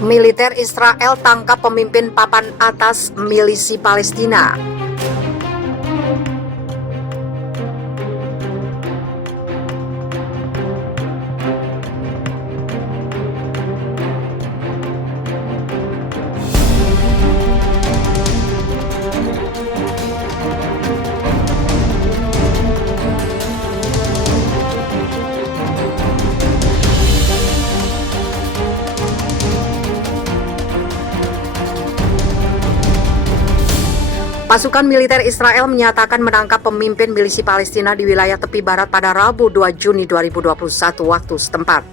Militer Israel tangkap pemimpin papan atas milisi Palestina. Pasukan militer Israel menyatakan menangkap pemimpin milisi Palestina di wilayah tepi barat pada Rabu 2 Juni 2021 waktu setempat.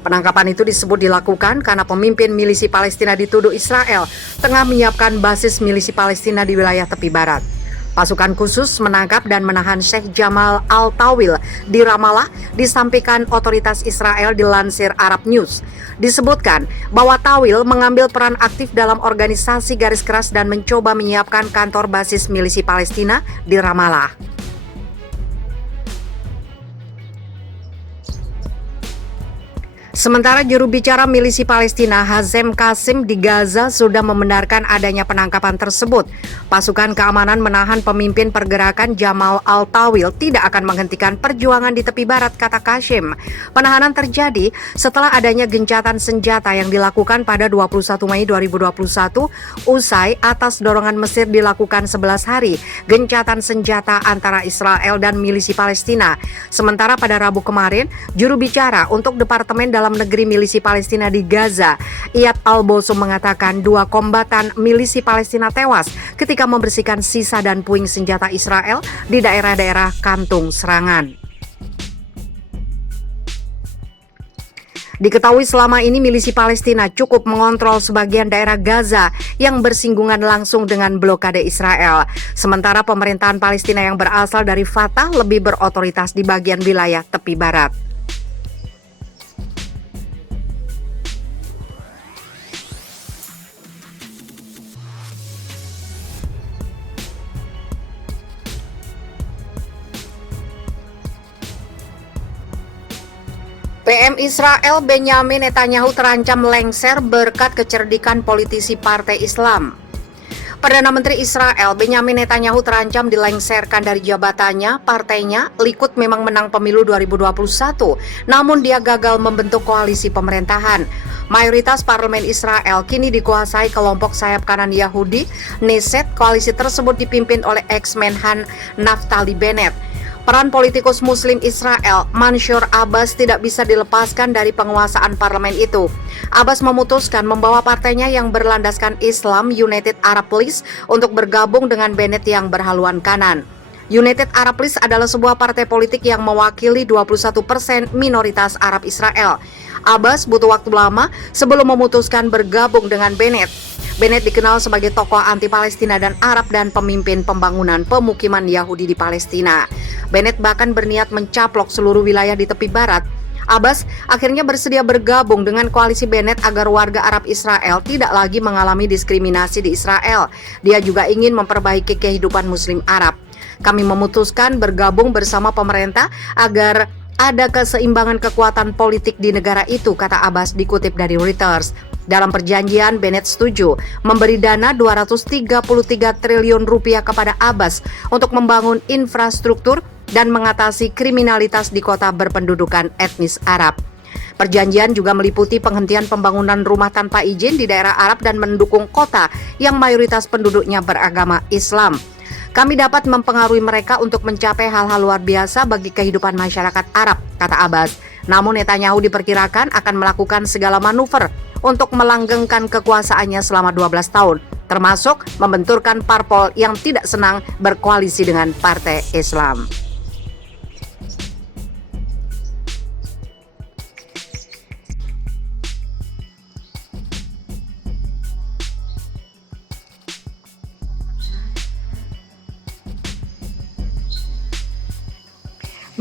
Penangkapan itu disebut dilakukan karena pemimpin milisi Palestina dituduh Israel tengah menyiapkan basis milisi Palestina di wilayah tepi barat. Pasukan khusus menangkap dan menahan Sheikh Jamal Al-Tawil di Ramallah, disampaikan otoritas Israel dilansir Arab News. Disebutkan bahwa Tawil mengambil peran aktif dalam organisasi garis keras dan mencoba menyiapkan kantor basis milisi Palestina di Ramallah. Sementara juru bicara milisi Palestina Hazem Qasim di Gaza sudah membenarkan adanya penangkapan tersebut. Pasukan keamanan menahan pemimpin pergerakan Jamal Al-Tawil tidak akan menghentikan perjuangan di tepi barat, kata Qasim. Penahanan terjadi setelah adanya gencatan senjata yang dilakukan pada 21 Mei 2021 usai atas dorongan Mesir dilakukan 11 hari gencatan senjata antara Israel dan milisi Palestina. Sementara pada Rabu kemarin, juru bicara untuk Departemen Dalam Negeri milisi Palestina di Gaza, Iyad Al-Bossum, mengatakan 2 kombatan milisi Palestina tewas ketika membersihkan sisa dan puing senjata Israel di daerah-daerah kantung serangan. Diketahui selama ini milisi Palestina cukup mengontrol sebagian daerah Gaza yang bersinggungan langsung dengan blokade Israel. Sementara pemerintahan Palestina yang berasal dari Fatah lebih berotoritas di bagian wilayah tepi barat. PM Israel Benyamin Netanyahu terancam lengser berkat kecerdikan politisi Partai Islam. Perdana Menteri Israel Benyamin Netanyahu terancam dilengserkan dari jabatannya. Partainya, Likud, memang menang pemilu 2021, namun dia gagal membentuk koalisi pemerintahan. Mayoritas parlemen Israel kini dikuasai kelompok sayap kanan Yahudi, Knesset. Koalisi tersebut dipimpin oleh ex-Menhan Naftali Bennett. Peran politikus Muslim Israel, Mansyur Abbas, tidak bisa dilepaskan dari penguasaan parlemen itu. Abbas memutuskan membawa partainya yang berlandaskan Islam, United Arab List, untuk bergabung dengan Bennett yang berhaluan kanan. United Arab List adalah sebuah partai politik yang mewakili 21% minoritas Arab Israel. Abbas butuh waktu lama sebelum memutuskan bergabung dengan Bennett. Bennett dikenal sebagai tokoh anti-Palestina dan Arab dan pemimpin pembangunan pemukiman Yahudi di Palestina. Bennett bahkan berniat mencaplok seluruh wilayah di tepi barat. Abbas akhirnya bersedia bergabung dengan koalisi Bennett agar warga Arab Israel tidak lagi mengalami diskriminasi di Israel. Dia juga ingin memperbaiki kehidupan Muslim Arab. Kami memutuskan bergabung bersama pemerintah agar ada keseimbangan kekuatan politik di negara itu, kata Abbas, dikutip dari Reuters. Dalam perjanjian, Bennett setuju memberi dana 233 triliun rupiah kepada Abbas untuk membangun infrastruktur dan mengatasi kriminalitas di kota berpendudukan etnis Arab. Perjanjian juga meliputi penghentian pembangunan rumah tanpa izin di daerah Arab dan mendukung kota yang mayoritas penduduknya beragama Islam. Kami dapat mempengaruhi mereka untuk mencapai hal-hal luar biasa bagi kehidupan masyarakat Arab, kata Abbas. Namun Netanyahu diperkirakan akan melakukan segala manuver untuk melanggengkan kekuasaannya selama 12 tahun, termasuk membenturkan parpol yang tidak senang berkoalisi dengan Partai Islam.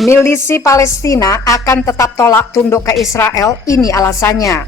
Milisi Palestina akan tetap tolak tunduk ke Israel, ini alasannya.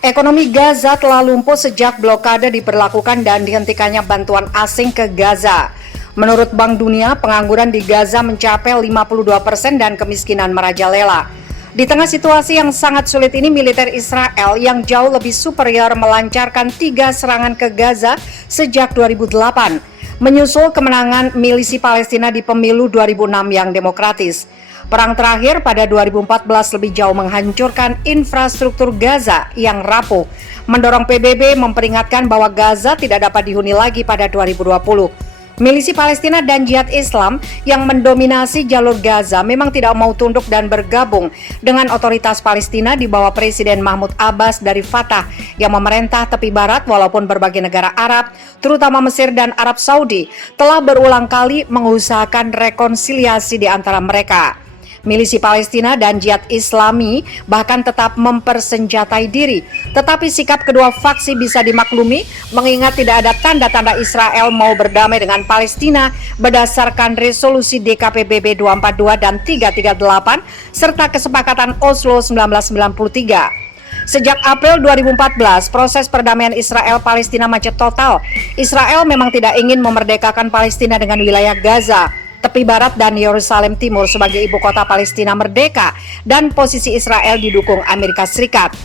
Ekonomi Gaza telah lumpuh sejak blokade diberlakukan dan dihentikannya bantuan asing ke Gaza. Menurut Bank Dunia, pengangguran di Gaza mencapai 52% dan kemiskinan merajalela. Di tengah situasi yang sangat sulit ini, militer Israel yang jauh lebih superior melancarkan 3 serangan ke Gaza sejak 2008, menyusul kemenangan milisi Palestina di pemilu 2006 yang demokratis. Perang terakhir pada 2014 lebih jauh menghancurkan infrastruktur Gaza yang rapuh, mendorong PBB memperingatkan bahwa Gaza tidak dapat dihuni lagi pada 2020. Milisi Palestina dan Jihad Islam yang mendominasi jalur Gaza memang tidak mau tunduk dan bergabung dengan otoritas Palestina di bawah Presiden Mahmud Abbas dari Fatah yang memerintah tepi barat, walaupun berbagai negara Arab, terutama Mesir dan Arab Saudi, telah berulang kali mengusahakan rekonsiliasi di antara mereka. Milisi Palestina dan Jihad Islami bahkan tetap mempersenjatai diri, tetapi sikap kedua faksi bisa dimaklumi mengingat tidak ada tanda-tanda Israel mau berdamai dengan Palestina berdasarkan resolusi DKPBB 242 dan 338 serta kesepakatan Oslo 1993. Sejak April 2014, proses perdamaian Israel-Palestina macet total. Israel memang tidak ingin memerdekakan Palestina dengan wilayah Gaza, tepi barat dan Yerusalem Timur sebagai ibu kota Palestina merdeka, dan posisi Israel didukung Amerika Serikat.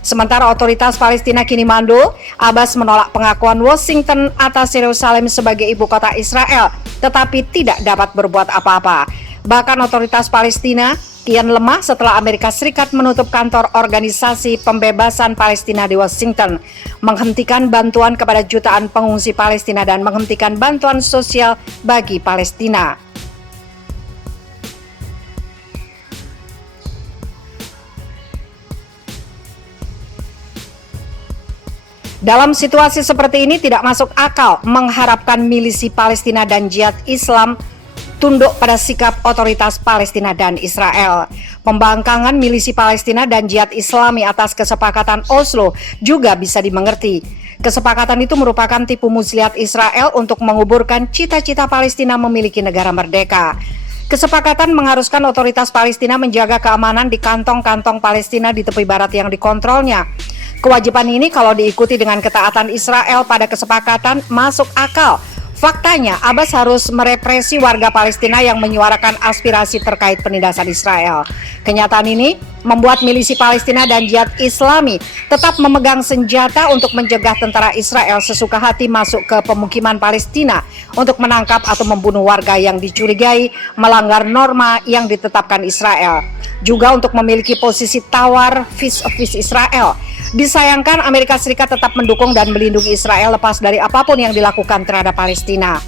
Sementara otoritas Palestina kini mandul, Abbas menolak pengakuan Washington atas Yerusalem sebagai ibu kota Israel, tetapi tidak dapat berbuat apa-apa. Bahkan otoritas Palestina kian lemah setelah Amerika Serikat menutup kantor organisasi pembebasan Palestina di Washington, menghentikan bantuan kepada jutaan pengungsi Palestina dan menghentikan bantuan sosial bagi Palestina. Dalam situasi seperti ini tidak masuk akal mengharapkan milisi Palestina dan Jihad Islam tunduk pada sikap otoritas Palestina dan Israel. Pembangkangan milisi Palestina dan Jihad Islami atas kesepakatan Oslo juga bisa dimengerti. Kesepakatan itu merupakan tipu muslihat Israel untuk menguburkan cita-cita Palestina memiliki negara merdeka. Kesepakatan mengharuskan otoritas Palestina menjaga keamanan di kantong-kantong Palestina di tepi barat yang dikontrolnya. Kewajiban ini kalau diikuti dengan ketaatan Israel pada kesepakatan masuk akal. Faktanya, Abbas harus merepresi warga Palestina yang menyuarakan aspirasi terkait penindasan Israel. Kenyataan ini membuat milisi Palestina dan Jihad Islami tetap memegang senjata untuk mencegah tentara Israel sesuka hati masuk ke pemukiman Palestina untuk menangkap atau membunuh warga yang dicurigai melanggar norma yang ditetapkan Israel. Juga untuk memiliki posisi tawar vis-a-vis Israel. Disayangkan Amerika Serikat tetap mendukung dan melindungi Israel lepas dari apapun yang dilakukan terhadap Palestina.